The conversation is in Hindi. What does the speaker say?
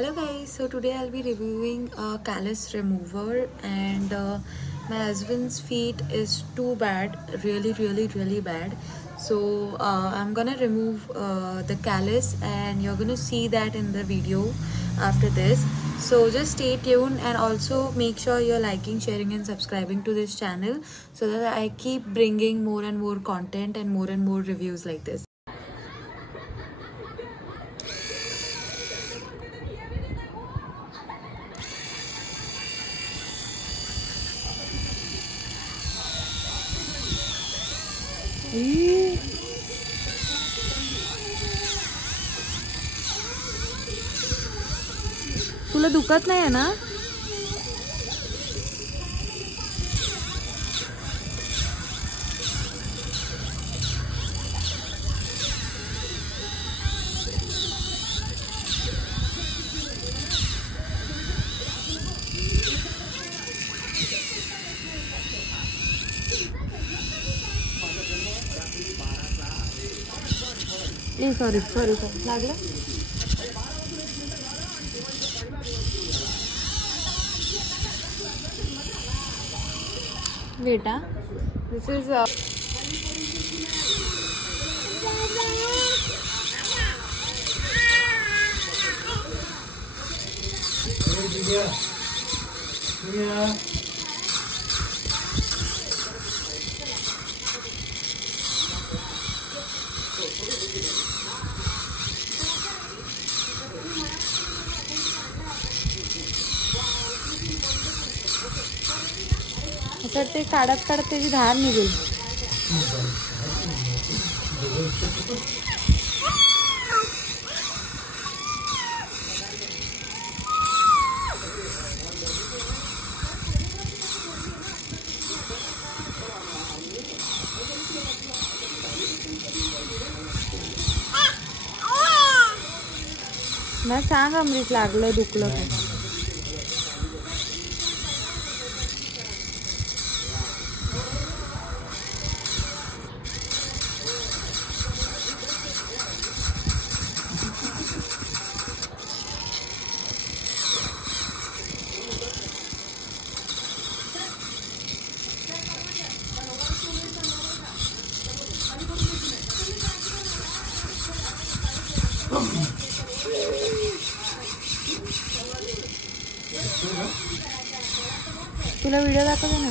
Hello guys, so today I'll be reviewing a callus remover, and my husband's feet is too bad, really bad. So I'm gonna remove the callus, and you're gonna see that in the video after this. So just stay tuned, and also make sure you're liking, sharing and subscribing to this channel so that I keep bringing more and more content and more reviews like this. तुला दुखत नाही आहे ना? सॉरी लागलं. बेटा दिस इज तर ते काढत त्याची धार निघेल. मग सांग अमरीत लागलं दुखलं का? तुला व्हिडिओ दाखवते ना.